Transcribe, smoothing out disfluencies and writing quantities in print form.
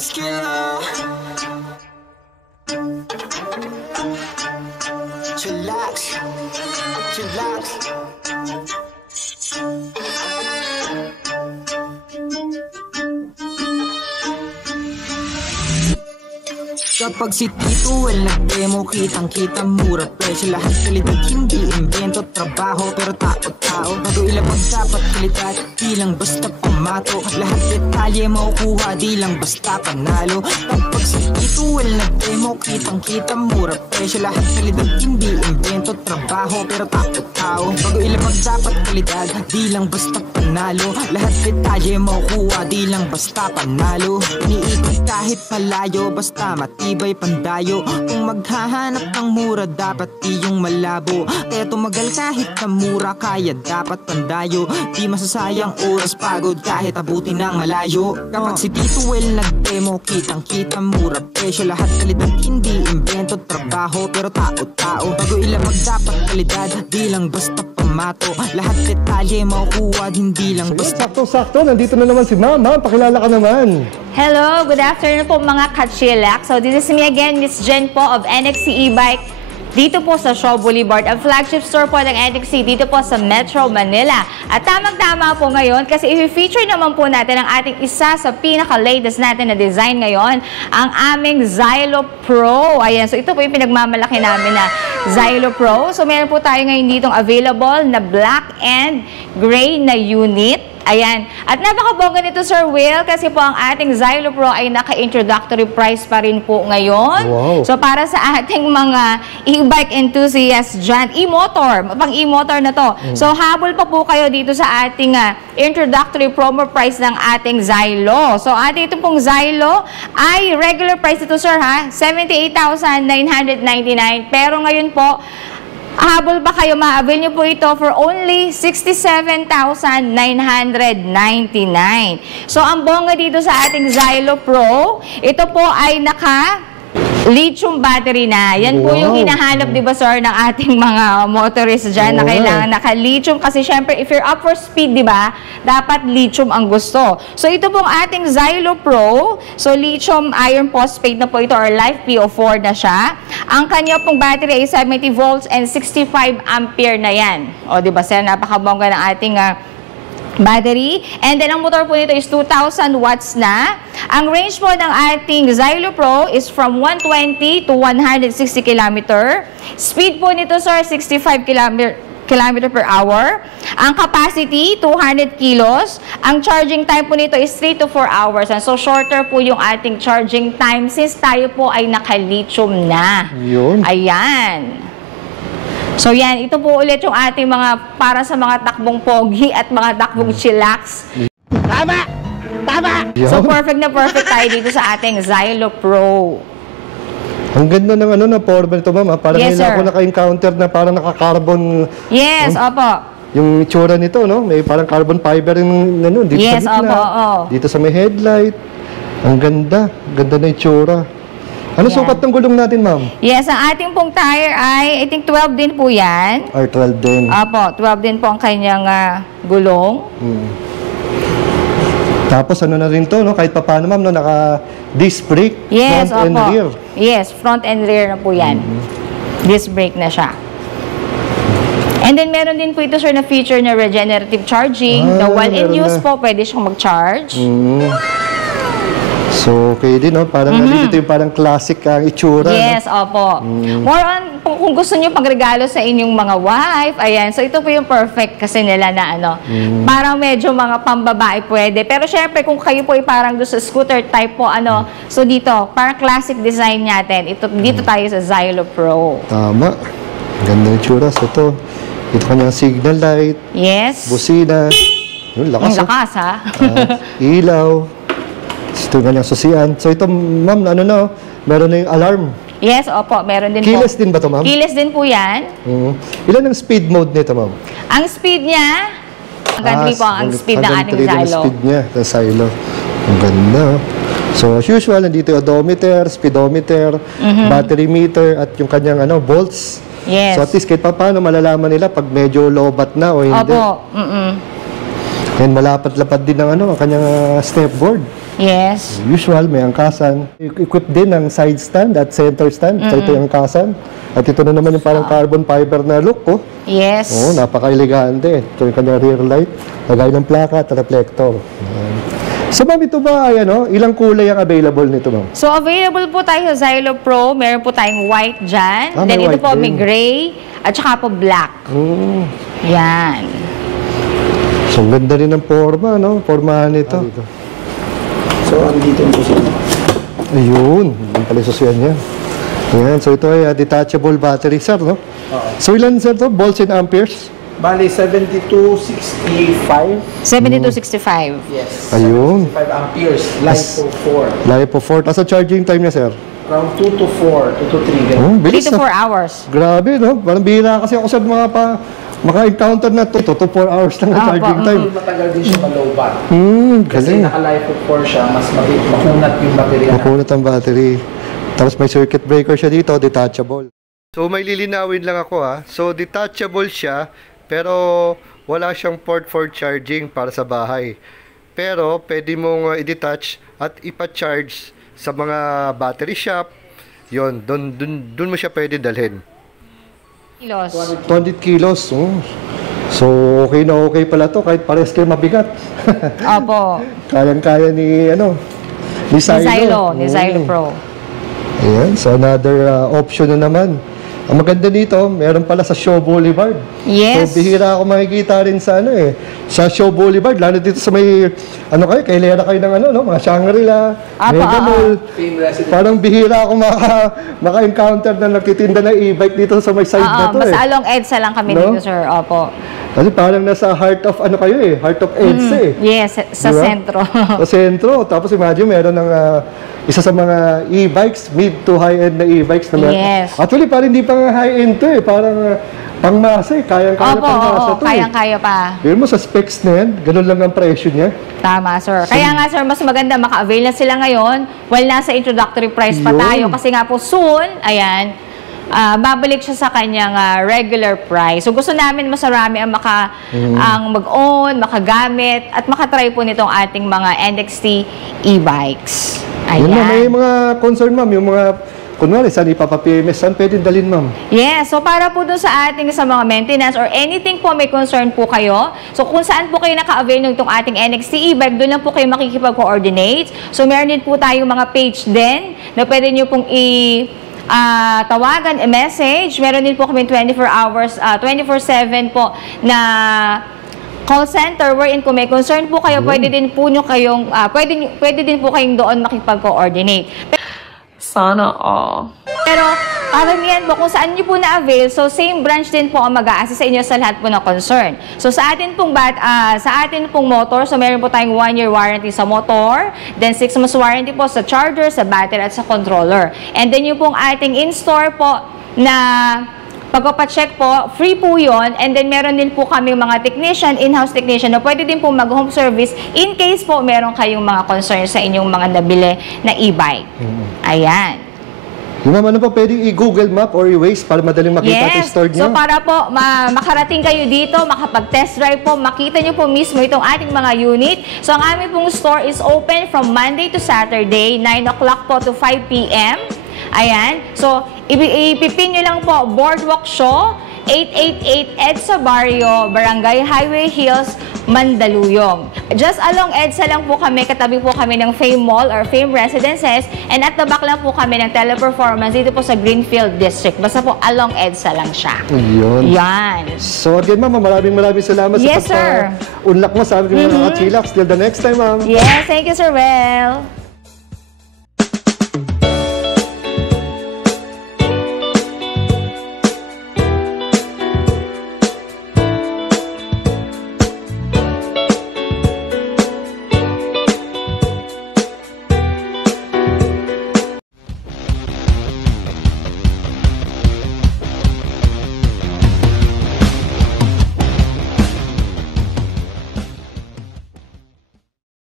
muscular. Chillax, chillax. Kapag si Tito Well nag-demo, kitang-kita mura presyo. Lahat kalidad, hindi invento, trabaho pero tao-tao. Bago ilabag dapat kalidad, di lang basta pamato. Lahat detalye makukuha, di lang basta panalo. Kapag si Tito Well nag-demo, kitang-kita mura presyo. Lahat kalidad, hindi invento, trabaho pero tao-tao. Bago ilabag dapat kalidad, di lang basta panalo. Lahat detalye makukuha, di lang basta panalo. Iniikot kahit malayo, basta matibay pandayo. Kung maghahanap ng mura, dapat iyong malabo. Kaya tumagal kahit na mura, kaya dapat pandayo. Di masasayang oras, pagod kahit abutin ng malayo. Kapag si Tito Well nag-demo, kitang-kita mura presyo. Lahat kalidad, hindi invento, trabaho pero tao-tao. Bago ilabag dapat kalidad, di lang basta pamato. Lahat detalye makukuha, hindi lang basta. Sakto-sakto, nandito na naman si Mama. Pakilala ka naman. Hello, good afternoon po mga ka-chillax. So this is me again, Miss Jen po of NXC E-Bike. Dito po sa Shaw Boulevard, ang flagship store po ng NXC dito po sa Metro Manila. At tamang-tama po ngayon kasi i-feature naman po natin ang ating isa sa pinaka-latest natin na design ngayon, ang aming Xylo Pro. Ayan, so ito po yung pinagmamalaki namin na Xylo Pro. So meron po tayo ngayon ditong available na black and gray na unit. Ayan. At napakabongga nito, Sir Will, kasi po ang ating Xylo Pro ay naka-introductory price pa rin po ngayon. Wow. So para sa ating mga e-bike enthusiasts dyan, e-motor, pang e-motor na to. So habol pa po kayo dito sa ating introductory promo price ng ating Xylo. So ating ito pong Xylo ay regular price ito, Sir, ha? 78,999. Pero ngayon po, habol ba kayo, ma-avail nyo po ito for only 67,999. So, ang bongga dito sa ating Xylo Pro, ito po ay naka-lithium battery na. Yan po yung hinahanap, di ba, sir, ng ating mga motorists dyan na kailangan naka-lithium. Kasi, syempre, if you're up for speed, di ba, dapat lithium ang gusto. So, ito pong ating Xylo Pro. So, lithium iron phosphate na po ito or Life PO4 na siya. Ang kanya pong battery ay 70 volts and 65 ampere na yan. O, di ba, sir, napakabongga ng ating battery. And then, ang motor po nito is 2,000 watts na. Ang range po ng ating Xylo Pro is from 120 to 160 km. Speed po nito, sir, 65 km per hour. Ang capacity, 200 kilos. Ang charging time po nito is 3 to 4 hours. And so, shorter po yung ating charging time since tayo po ay naka-lithium na. Yun. Ayan. So, yan. Ito po ulit yung ating mga para sa mga takbong pogi at mga takbong chillax. Tama! Tama! So, perfect na perfect tayo dito sa ating Xylo Pro. Ang ganda ng na power belt ito, Ma'am. Parang Yes, ngayon sir. ako naka-encounter na parang naka-carbon. Yes, opo. Yung itsura nito, no? May parang carbon fiber yung dito Yes, sa gitna. opo, Dito sa may headlight. Ang ganda. Ganda na itsura. Ano Yan. sukat ng gulong natin, Ma'am? Yes, ang ating pong tire ay, I think 12 din po yan. R12 din. Opo, 12 din po ang kanyang gulong. Tapos ano na rin to, no? Kahit pa paano, Ma'am, no? Naka-disc brake, Yes, front and opo. rear. Yes, front and rear na po yan. Disc brake na siya. And then meron din po ito, sir, na feature na regenerative charging. Na while in meron use na. po, pwede siyang mag-charge. So, okay din, no? Parang dito yung parang classic ang itsura. Yes, opo. More on, kung gusto nyo pagregalo sa inyong mga wife, ayan. So, ito po yung perfect kasi nila na parang medyo mga pambabae pwede. Pero syempre, kung kayo po ay parang doon sa scooter type po, so dito, parang classic design natin. Dito tayo sa Xylo Pro. Tama. Ganda ng itsura. So, ito kanyang signal light, Yes. busina. Yung lakas. Ang lakas, ha? Ilaw. Ito kanyang susian. So, ito, Ma'am, meron na yung alarm. Yes, opo. Meron din Keyless po. din ba ito, Ma'am? Keyless din po yan. Ilan ang speed mode nito, Ma'am? Ang speed niya, hanggang 3 po ang speed ng ating Xylo. Ang Xylo. speed niya sa Xylo. Ang ganda. So, as usual, nandito yung odometer, speedometer, battery meter, at yung kanyang volts. Yes. So, at least kahit pa paano malalaman nila pag medyo low-bat na o hindi. Opo. And malapad-lapad din ang ang kanyang step board. Yes. Usual, may angkasan. Equip din ng side stand at center stand. So ito yung angkasan. At ito na naman yung parang carbon fiber na look. Oh. Yes. Oo, napaka-elegante. Ito yung kanyang rear light. Lagay ng plaka at reflector. So ma'am, ito ba ay ilang kulay ang available nito ma'am? So, available po tayo sa Xylo Pro. Meron po tayong white dyan. Ah, Then may ito white po din. may gray at saka po black. Yan. So ganda rin ng forma, no? Formahan nito. So, andito yung susunod. Ayun, yung pala yung susuyan niya. Ayan, so ito ay detachable battery, sir, no? So ilan, sir, to? Volts and amperes? Bali, 7265. 7265. Yes. Ayun. 5 amperes. LiPo 4. LiPo 4. Tapos ang charging time niya, sir? Around 2 to 4, 2 to 3. Oh, 3 bilis, to 4 ah. hours. Grabe, no? Parang bihira kasi ako sa mga maka-encounter na 2 to 4 hours lang ang charging time. Matagal din siya malobat. Kasi Galing. naka-LiPo 4 siya, mas makunat yung baterya. Makunat ang battery. Tapos may circuit breaker siya dito, detachable. So may lilinawin lang ako ha. So detachable siya, pero wala siyang port for charging para sa bahay. Pero pwede mong i-detach at ipa-charge sa mga battery shop. Yon, doon mo siya pwede dalhin. Kilos. 200 kilos. Oh. So okay na okay pala to kahit pares kayo mabigat. Opo. Kayang-kaya ni Xylo. Ni Xylo Pro. Ayan, so another option na naman. Ang maganda dito, meron pala sa Shaw Boulevard. Yes. So bihira ako makikita rin sa sa Shaw Boulevard, lalo dito sa may kailera kayo ng mga Shangri-La, Mega Mall. Parang bihira ako maka-encounter na nagtitinda ng e-bike dito sa may side na to. Mas along EDSA lang kami No? dito, sir. Opo. Kasi parang nasa heart of heart of EDSA Yes, sa Diba? sentro. Sa sentro. Tapos imagine, meron ng isa sa mga e-bikes, mid to high-end na e-bikes. Na Yes. Actually, parang hindi pa nga high-end to Parang pangmasa Kayang-kaya Opo, pangmasa to kayang-kaya pa. Pero mo sa specs na yan, ganun lang ang presyo niya. Tama, sir. Kaya nga, sir, mas maganda maka-avail na sila ngayon while nasa introductory price pa Yun. tayo. Kasi nga po soon, ayan, babalik siya sa kanyang regular price. So gusto namin mas marami ang ang mag-own, makagamit, at makatry po nitong ating mga NXT e-bikes. Ayan. Yun na, may mga concern ma'am, yung mga kunwari, saan ipapa-PMS, saan pwedeng dalhin ma'am? Yes, so para po dun sa ating sa mga maintenance or anything po may concern po kayo, so kung saan po kayo naka-avail ng itong ating NXT e-bike, doon lang po kayo makikipag-coordinate. So meron din po tayong mga page din na pwede nyo pong tawagan, message. Meron din po kami 24 hours, 24/7 po na call center wherein kung may concern po kayo, pwede din po kayong doon makipag-coordinate. Sana all. Pero karamihan po kung saan nyo po na-avail, so same branch din po ang mag-a-assist sa inyo sa lahat po ng concern. So sa atin pong motor, so meron po tayong 1-year warranty sa motor, then 6 months warranty po sa charger, sa battery at sa controller. And then yung pong ating in-store po na pagpapacheck po, free po yun. And then meron din po kami mga technician, in-house technician na pwede din po mag-home service in case po meron kayong mga concern sa inyong mga nabili na e-bike. Ayan. Yung ma'am, ano pa pwedeng i-Google Map or i-Waze para madaling makita at Yes. store So niyo? para po makarating kayo dito, makapag-test drive po, makita nyo po mismo itong ating mga unit. So ang aming pong store is open from Monday to Saturday, 9 o'clock po to 5 p.m. Ayan. So ipipin nyo lang po Boardwalk Show, 888 EDSA Barrio, Barangay Highway Hills, Mandaluyong. Just along EDSA lang po kami, katabi po kami ng Fame Mall or Fame Residences, and at the back lang po kami ng Teleperformance dito po sa Greenfield District. Basta po along EDSA lang siya. Yun. Yan. So again ma'am, maraming salamat Yes, sa sir. pagka-unlock mo sa amin mga chillax. Till the next time ma'am. Yes, thank you, Sir Well.